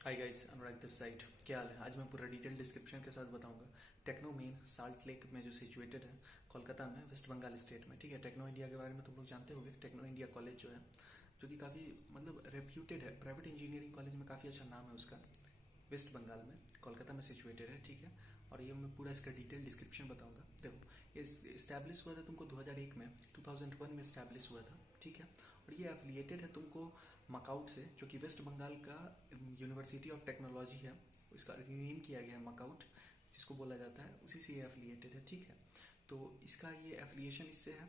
Hi guys, Anurag this side. क्या हाल है? आज मैं पूरा डिटेल डिस्क्रिप्शन के साथ बताऊंगा। टेक्नो मेन साल्ट लेक में जो सिचुएटेड है, कोलकाता में, वेस्ट बंगाल स्टेट में। ठीक है, टेक्नो इंडिया के बारे में तुम लोग जानते होंगे। टेक्नो इंडिया कॉलेज जो है, जो कि काफ़ी मतलब रेप्यूटेड है, प्राइवेट इंजीनियरिंग कॉलेज में काफ़ी अच्छा नाम है उसका। वेस्ट बंगाल में, कोलकाता में सिचुएटेड है। ठीक है, और ये मैं पूरा इसका डिटेल डिस्क्रिप्शन बताऊंगा। देखो, ये इस्टेब्लिश हुआ था तुमको 2001 में, 2001 में इस्टेब्लिश हुआ था। ठीक है, और ये एफिलिएटेड है तुमको मकाउट से, जो कि वेस्ट बंगाल का यूनिवर्सिटी ऑफ टेक्नोलॉजी है। इसका रीनेम किया गया है मकाउट, जिसको बोला जाता है, उसी से ये एफिलिएटेड है। ठीक है, तो इसका ये एफिलिएशन इससे है।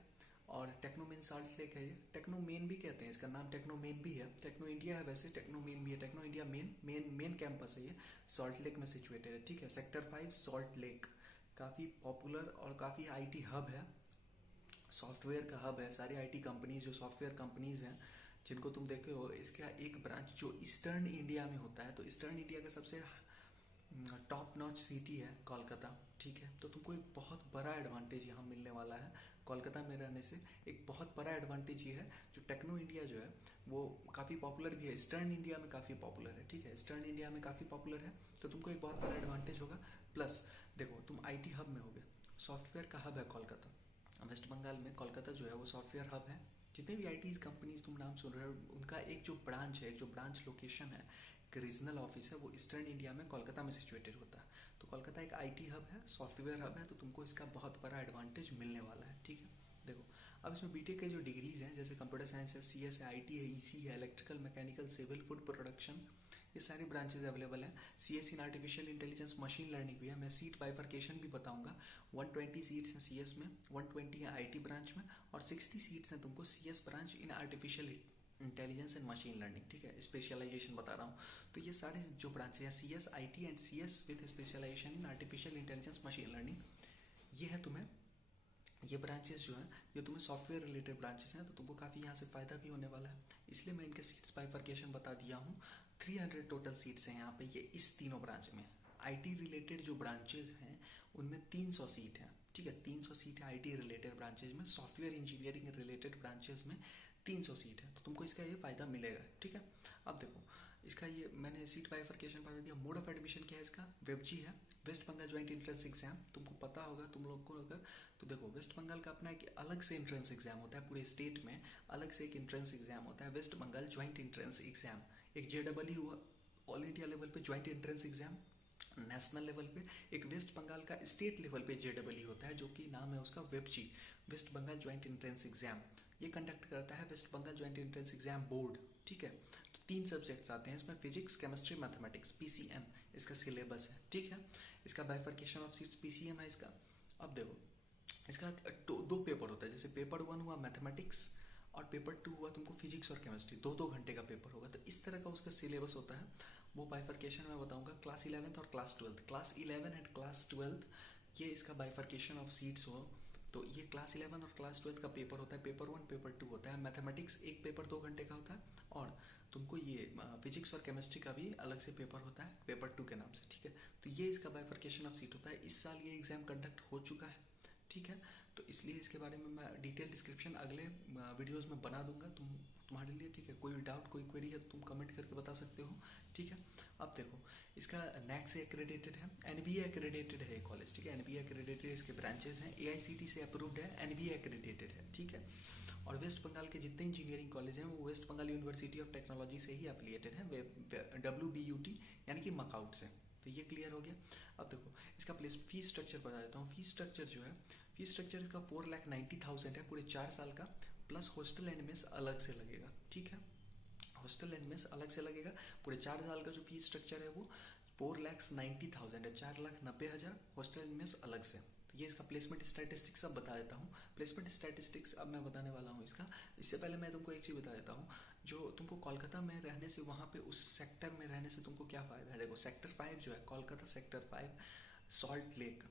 और टेक्नोमेन साल्ट लेक है, ये टेक्नो मेन भी कहते हैं, इसका नाम टेक्नो मेन भी है। टेक्नो इंडिया है वैसे, टेक्नो मेन भी है। टेक्नो इंडिया मेन कैंपस है ये, सॉल्ट लेक में सिचुएटेड है। ठीक है, सेक्टर 5 सॉल्ट लेक, काफी पॉपुलर और काफी आईटी हब है, सॉफ्टवेयर का हब है। सारी आईटी कंपनीज, जो सॉफ्टवेयर कंपनीज हैं जिनको तुम देखे हो, इसका एक ब्रांच जो ईस्टर्न इंडिया में होता है। तो ईस्टर्न इंडिया का सबसे टॉप नॉच सिटी है कोलकाता। ठीक है, तो तुमको एक बहुत बड़ा एडवांटेज यहाँ मिलने वाला है कोलकाता में रहने से। एक बहुत बड़ा एडवांटेज ये है, जो टेक्नो इंडिया जो है वो काफी पॉपुलर भी है, ईस्टर्न इंडिया में काफी पॉपुलर है। ठीक है, ईस्टर्न इंडिया में काफी पॉपुलर है, तो तुमको एक बहुत बड़ा एडवांटेज होगा। प्लस देखो, तुम आईटी हब में होगे, सॉफ्टवेयर का हब है कोलकाता। वेस्ट बंगाल में कोलकाता जो है वो सॉफ्टवेयर हब है। जितने भी आईटी कंपनीज तुम नाम सुन रहे हो, उनका एक जो ब्रांच है, जो ब्रांच लोकेशन है, एक रीजनल ऑफिस है, वो ईस्टर्न इंडिया में कोलकाता में सिचुएटेड होता है। तो कोलकाता एक आईटी हब है, सॉफ्टवेयर हब है, तो तुमको इसका बहुत बड़ा एडवांटेज मिलने वाला है। ठीक है, देखो, अब इसमें बीटेक के जो डिग्रीज हैं, जैसे कंप्यूटर साइंस है, सीएस है, आईटी है, ईसी है, electrical, mechanical, civil, food production, ये सारी ब्रांचेस अवेलेबल हैं। CS in artificial intelligence, machine learning भी है। मैं सीट बाइफर्केशन भी बताऊंगा। 120 सीट्स हैं सीएस में, 120 है आईटी ब्रांच में, और 60 सीट्स हैं तुमको CS branch in artificial intelligence and machine learning. ठीक है, स्पेशलाइजेशन बता रहा हूँ। तो ये सारे जो ब्रांचेस हैं, CS, IT and CS with specialization in artificial intelligence machine learning, ये है तुम्हें, ये ब्रांचेस जो हैं, ये तुम्हें सॉफ्टवेयर रिलेटेड ब्रांचेस हैं, तो तुमको काफी यहाँ से फायदा भी होने वाला है। इसलिए मैं इनके सीट्स बाइफर्केशन बता दिया हूँ। 300 टोटल सीट्स हैं यहाँ पे, ये इस तीनों ब्रांच में। आईटी रिलेटेड जो ब्रांचेस हैं उनमें 300 सीट है। ठीक है, 300 सीट है आईटी रिलेटेड ब्रांचेस में। सॉफ्टवेयर इंजीनियरिंग रिलेटेड ब्रांचेस में 300 सीट है, तो तुमको इसका ये फायदा मिलेगा। ठीक है, अब देखो, इसका ये मैंने सीट बाइफर्केशन बता दिया। मोड ऑफ एडमिशन क्या है इसका? वेबजी है, West Bengal joint entrance exam. तुमको पता होगा तुम लोग को अगर, तो देखो, वेस्ट बंगाल का अपना एक अलग से एंट्रेंस एग्जाम होता है, पूरे स्टेट में अलग से एक एंट्रेंस एग्जाम होता है, West Bengal joint entrance exam. एक जेडबल हुआ ऑल इंडिया लेवल पे joint entrance exam, national level पे एक वेस्ट बंगाल का स्टेट लेवल पे जेडबल होता है, जो कि नाम है उसका वेबजी, West Bengal joint entrance exam. ये कंडक्ट करता है West Bengal joint entrance exam board. ठीक है, तो 3 सब्जेक्ट्स आते हैं इसमें, फिजिक्स, केमिस्ट्री, मैथमेटिक्स, पीसीएम इसका सिलेबस है। ठीक है, इसका बाइफर्केशन ऑफ सीट्स पीसीएम है इसका। अब देखो, इसका दो पेपर होता है। जैसे पेपर 1 हुआ मैथमेटिक्स, और पेपर 2 हुआ तुमको फिजिक्स और केमिस्ट्री। 2-2 घंटे का पेपर होगा। तो इस तरह का उसका सिलेबस होता है। वो बाइफर्केशन में बताऊंगा। क्लास 11th और class 12th, class 11 and class 12th, ये इसका बाइफर्केशन ऑफ सीट्स हो। तो ये क्लास 11 और क्लास 12 का पेपर होता है। पेपर 1, पेपर 2 होता है। मैथमेटिक्स एक पेपर 2 घंटे का होता है, और तुमको ये फिजिक्स और केमिस्ट्री का भी अलग से पेपर होता है, पेपर 2 के नाम से। ठीक है, तो ये इसका बाइफर्केशन ऑफ सीट होता है। इस साल ये एग्जाम कंडक्ट हो चुका है। ठीक है, तो इसलिए इसके बारे में मैं डिटेल डिस्क्रिप्शन अगले वीडियोस में बना दूंगा तुम्हारे लिए। ठीक है, कोई डाउट, कोई क्वेरी है तो तुम कमेंट करके बता सकते हो। ठीक है, अब देखो, इसका नैक से एक्रेडिटेड है, एनबीए एक्रेडिटेड है ये कॉलेज। ठीक है, एनबीए एक्रेडिटेड इसके ब्रांचेस हैं, एआईसीटी से अप्रूव्ड है, एनबीए एक्रेडिटेड है। ठीक है, और वेस्ट बंगाल के जितने इंजीनियरिंग कॉलेज हैं वो West Bengal University of Technology से ही एफिलिएटेड है, WBUT यानी कि मकाउट से। तो ये क्लियर हो गया। अब देखो, इसका फीस स्ट्रक्चर बता देता हूँ। फीस स्ट्रक्चर जो है, फीस स्ट्रक्चर इसका 4,90,000 है पूरे 4 साल का, प्लस हॉस्टल एंड मेस अलग से लगेगा। ठीक है, हॉस्टल एंड मेस अलग से लगेगा। पूरे 4 साल का जो फीस स्ट्रक्चर है वो 4,90,000 है, 4,90,000, हॉस्टल एंड मेस अलग से। तो ये इसका प्लेसमेंट स्टैटिस्टिक्स अब बता देता हूँ। प्लेसमेंट स्टैटिस्टिक्स अब मैं बताने वाला हूँ इसका। इससे पहले मैं तुमको एक चीज बता देता हूँ, जो तुमको कोलकाता में रहने से, वहां पे उस सेक्टर में रहने से तुमको क्या फायदा है। देखो, सेक्टर 5 जो है, Kolkata sector 5, salt lake,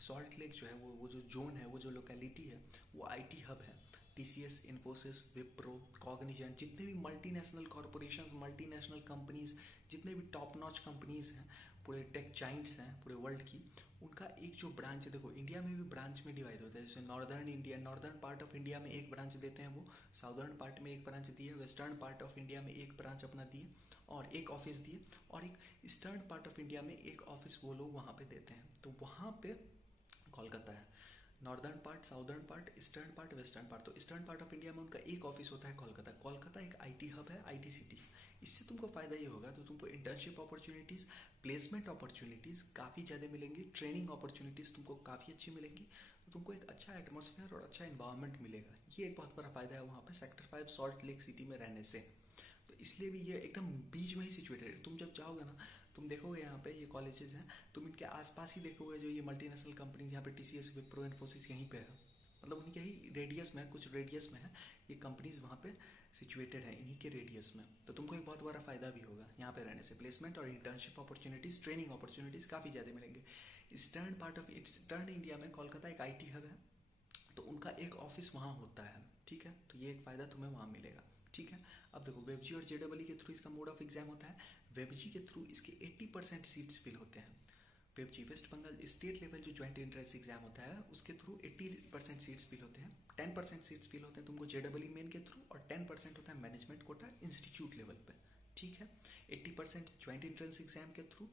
salt lake जो है, वो जो जोन है, वो जो लोकेलिटी है, वो आईटी हब है। टीसीएस, इन्फोसिस, विप्रो, कॉग्निजेंट, जितने भी मल्टीनेशनल कॉर्पोरेशंस, मल्टीनेशनल कंपनीज, जितने भी टॉप नॉच कंपनीज हैं, पूरे टेक जाइंट्स हैं पूरे वर्ल्ड की, उनका एक जो ब्रांच है, देखो इंडिया में भी ब्रांच में डिवाइड होता है, जैसे northern India, northern part of India में एक ब्रांच देते हैं वो, साउदर्न पार्ट में एक ब्रांच दिए, वेस्टर्न पार्ट ऑफ इंडिया में एक ब्रांच अपना दिए और एक ऑफिस दिए, और एक ईस्टर्न पार्ट ऑफ इंडिया में एक ऑफिस वो लोग वहाँ पे देते हैं। तो वहाँ पे कोलकाता है, northern part, southern part, eastern part, western part. तो ईस्टर्न पार्ट ऑफ इंडिया में उनका एक ऑफिस होता है कोलकाता। कोलकाता एक आईटी हब है, आईटी सिटी है। इससे तुमको फायदा ये होगा, तो तुमको इंटर्नशिप अपॉर्चुनिटीज, प्लेसमेंट अपॉर्चुनिटीज काफ़ी ज़्यादा मिलेंगी, ट्रेनिंग अपॉर्चुनिटीज तुमको काफ़ी अच्छी मिलेंगी, तो तुमको एक अच्छा एटमॉस्फेयर और अच्छा इन्वायरमेंट मिलेगा। ये एक बहुत बड़ा फायदा है वहाँ पे सेक्टर 5 सॉल्ट लेक सिटी में रहने से। तो इसलिए भी ये एकदम बीच में ही सिचुएटेड है। तुम जब जाओगे ना, तुम देखोगे यहाँ पे ये कॉलेजेस हैं, तुम इनके आसपास ही देखोगे जो ये मल्टीनेशनल कंपनीज यहाँ पे टीसीएस, विप्रो, इन्फोसिस यहीं पे है, मतलब उनके ही रेडियस में, कुछ रेडियस में है ये कंपनीज वहाँ पे सिचुएटेड है, इन्हीं के रेडियस में। तो तुमको एक बहुत बड़ा फायदा भी होगा यहाँ पे रहने से, प्लेसमेंट और इंटर्नशिप अपॉर्चुनिटीज, ट्रेनिंग अपॉर्चुनिटीज काफ़ी ज़्यादा मिलेंगे। Eastern part of eastern India में कोलकाता एक आईटी हब है, तो उनका एक ऑफिस वहाँ होता है, ठीक है। तो ये एक फ़ायदा तुम्हें वहाँ मिलेगा, ठीक है। अब देखो वेबजी और जेडबली के थ्रू इसका मोड ऑफ एग्जाम होता है। वेबजी के थ्रू इसके 80% सीट्स फिल होते हैं। वेबजी वेस्ट बंगाल स्टेट लेवल जो ज्वाइंट एंट्रेंस एग्जाम होता है उसके थ्रू 80% सीट्स फिल होते हैं। 10% सीट्स फिल होते हैं तुमको जेडबली मेन के थ्रू, और 10% होता है मैनेजमेंट कोटा इंस्टीट्यूट लेवल पे, ठीक है। 80% ज्वाइंट एंट्रेंस एग्जाम के थ्रू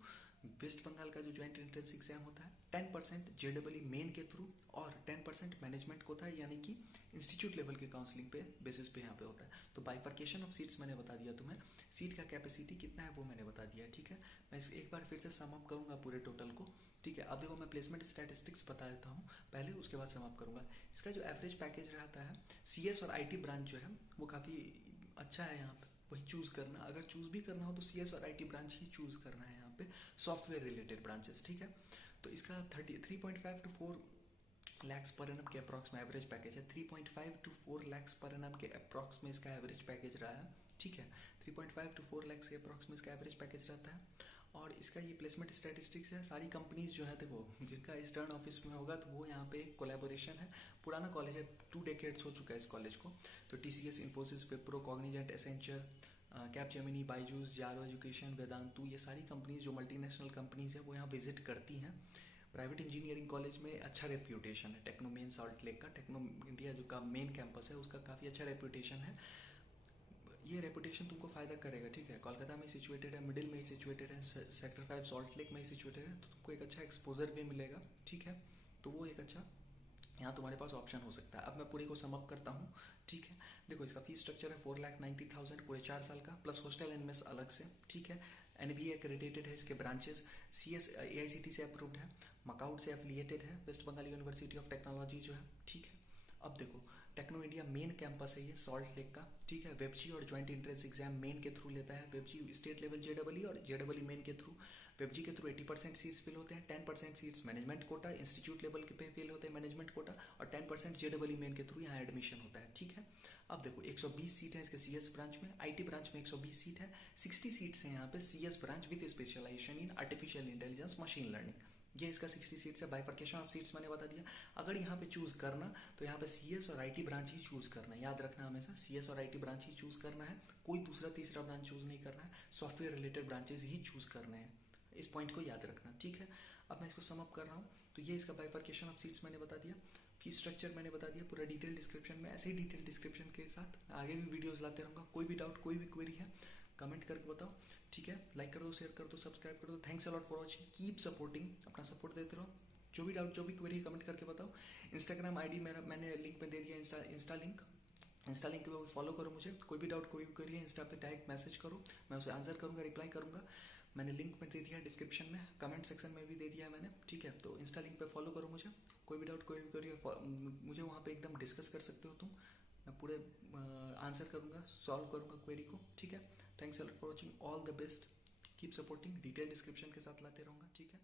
वेस्ट बंगाल का जो ज्वाइंट एंट्रेंस एग्जाम होता है, 10% जेडबली मेन के थ्रू, और 10% मैनेजमेंट कोटा यानी कि इंस्टीट्यूट लेवल के काउंसलिंग पे बेसिस पे यहाँ पे होता है। तो बाइफर्केशन ऑफ सीट्स मैंने बता दिया तुम्हें, सीट का कैपेसिटी कितना है वो मैंने बता दिया, ठीक है। मैं इसे एक बार फिर से सम अप करूंगा पूरे टोटल को, ठीक है। अब देखो मैं प्लेसमेंट स्टैटिस्टिक्स बता देता हूँ पहले, उसके बाद सम अप करूंगा। इसका जो एवरेज पैकेज रहता है, सीएस और आईटी ब्रांच जो है वो काफ़ी अच्छा है यहाँ पे, वही चूज करना। अगर चूज भी करना हो तो सीएस और आईटी ब्रांच ही चूज करना है यहाँ पे, सॉफ्टवेयर रिलेटेड ब्रांचेस, ठीक है। तो इसका 3.5 to 4 लैक्स पर एनम के अप्रॉक्स में एवरेज पैकेज है। 3.5 to 4 लैक्स पर एनम के अप्रॉक्स में इसका एवरेज पैकेज रहा है, ठीक है। 3.5 to 4 लैक्स के अप्रॉक्स में इसका एवरेज पैकेज रहता है। और इसका ये प्लेसमेंट स्टैटिस्टिक्स है, सारी कंपनीज जो है देखो जिनका ईस्टर्न ऑफिस में होगा तो वो यहाँ पे एक कोलैबोरेशन है। पुराना कॉलेज है, 2 डेकेड्स हो चुका है इस कॉलेज को। तो TCS, Infosys, Wipro, Cognizant, Accenture, Capgemini, Byju's, जारो एजुकेशन, वेदांतु, ये सारी कंपनीज जो मल्टीनेशनल कंपनीज है वो यहाँ विजिट करती हैं। प्राइवेट इंजीनियरिंग कॉलेज में अच्छा रेप्यूटेशन है, टेक्नो मेन सॉल्ट लेक का, टेक्नो इंडिया जो का मेन कैंपस है उसका काफ़ी अच्छा रेप्यूटेशन है। ये रेपुटेशन तुमको फायदा करेगा, ठीक है। कोलकाता में सिचुएटेड है, मिडिल में ही सिचुएटेड है, सेक्टर 5 सॉल्ट लेक में ही सिचुएटेड है, तो तुमको एक अच्छा एक्सपोजर भी मिलेगा, ठीक है। तो वो एक अच्छा यहाँ तुम्हारे पास ऑप्शन हो सकता है। अब मैं पूरे को सम अप करता हूँ, ठीक है। देखो इसका फीस स्ट्रक्चर है 4,90,000 पूरे 4 साल का, प्लस हॉस्टल एंड मेस अलग से, ठीक है। एनबीए एक्रेडिटेड है इसके ब्रांचेस, सीएस एआईसीटी से अप्रूव्ड है, मकाउट से एफिलिएटेड है, West Bengal University of Technology जो है, ठीक है। अब देखो टेक्नो इंडिया मेन कैंपस है ये सॉल्ट लेक का, ठीक है। वेबजी और ज्वाइंट एंट्रेंस एग्जाम मेन के थ्रू लेता है, वेबजी स्टेट लेवल जेडबली और जेडबली मेन के थ्रू। वेबजी के थ्रू 80% सीट्स फिल होते हैं, 10% seats management quota institute level के पे फिल होते हैं मैनेजमेंट कोटा, और 10% जेडबली मेन के थ्रू यहाँ एडमिशन होता है, ठीक है। अब देखो 120 सीट है इसके सीएस ब्रांच में, आईटी ब्रांच में 120 सीट है, 60 सीट्स हैं यहाँ पे CS branch with specialization in artificial intelligence machine learning. ये इसका 60 सीट्स है। बाइफर्केशन ऑफ सीट्स मैंने बता दिया। अगर यहाँ पे चूज करना तो यहाँ पे सीएस और आईटी ब्रांच ही चूज करना है, याद रखना हमेशा सीएस और आईटी ब्रांच ही चूज करना है, कोई दूसरा तीसरा ब्रांच चूज नहीं करना है, सॉफ्टवेयर रिलेटेड ब्रांचेस ही चूज करने हैं, इस पॉइंट को याद रखना, ठीक है। अब मैं इसको सम अप कर रहा हूँ, तो ये इसका बाइफर्केशन ऑफ सीट्स मैंने बता दिया, फीस स्ट्रक्चर मैंने बता दिया, पूरा डिटेल डिस्क्रिप्शन में, ऐसे ही डिटेल डिस्क्रिप्शन के साथ आगे भी वीडियोस लाते रहूँगा। कोई भी डाउट, कोई भी क्वेरी है कमेंट करके बताओ, ठीक है। लाइक कर दो, शेयर कर दो, सब्सक्राइब कर दो। Thanks a lot for watching, keep supporting, अपना सपोर्ट देते रहो। जो भी डाउट, जो भी क्वेरी कमेंट करके बताओ। इंस्टाग्राम आईडी मेरा मैंने लिंक में दे दिया, इंस्टा लिंक पे फॉलो करो मुझे। कोई भी डाउट, कोई भी क्वेरी है इंस्टा पे डायरेक्ट मैसेज करो, मैं उसे आंसर करूंगा, रिप्लाई करूंगा। मैंने लिंक में दे दिया डिस्क्रिप्शन में, कमेंट सेक्शन में भी दे दिया है मैंने, ठीक है। तो इंस्टा लिंक पे फॉलो करो मुझे। कोई भी डाउट, कोई भी क्वेरी मुझे वहाँ पे एकदम डिस्कस कर सकते हो तुम, मैं पूरे आंसर करूंगा, सॉल्व करूंगा क्वेरी को, ठीक है। Thanks a lot for watching, all the best, keep supporting, detail description के साथ लाते रहूंगा, ठीक है।